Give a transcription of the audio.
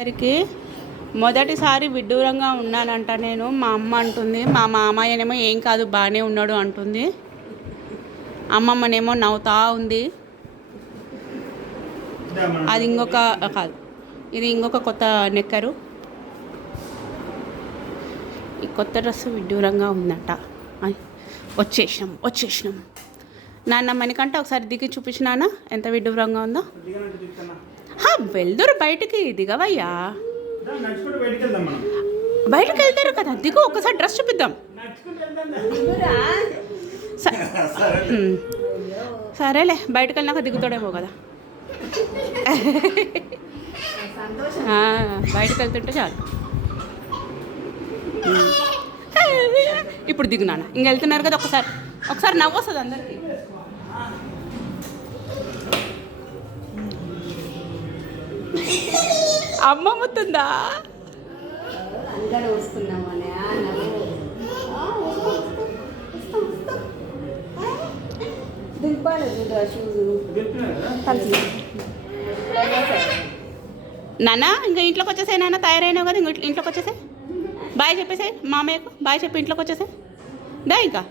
సరికి మొదటిసారి విడ్డూరంగా ఉన్నానంట నేను. మా అమ్మ అంటుంది, మా మామయ్యనేమో ఏం కాదు బాగానే ఉన్నాడు అంటుంది. అమ్మమ్మనేమో నవ్వుతా ఉంది. అది ఇంకొక కాదు, ఇది ఇంకొక కొత్త నెక్కరు. ఈ కొత్త డ్రెస్సు విడ్డూరంగా ఉందంట. వచ్చేసినాం. నాన్న మనకంటే ఒకసారి దిగి చూపించినానా ఎంత విడ్డూరంగా ఉందో. వెళ్దురు బయటికి, దిగవయ్యా. బయటకు వెళ్తారు కదా, దిగు. ఒకసారి డ్రెస్ చూపిద్దాం. సరేలే, బయటకు వెళ్ళినాక దిగుతాడేమో కదా. బయటకు వెళ్తుంటే చాలు. ఇప్పుడు దిగు నాన్న. ఇంక వెళ్తున్నారు కదా, ఒకసారి నవ్వు వస్తుంది అందరికి. అమ్మ ముత్తుందా? నాన్న ఇంకా ఇంట్లోకి వచ్చేసాయి. నాన్న తయారైనావు కదా, ఇంట్లోకి వచ్చేసాయి. బాయ్ చెప్పేసాయి మామయ్యకు. బాయ్ చెప్పి ఇంట్లోకి వచ్చేసాయి. దా ఇంకా.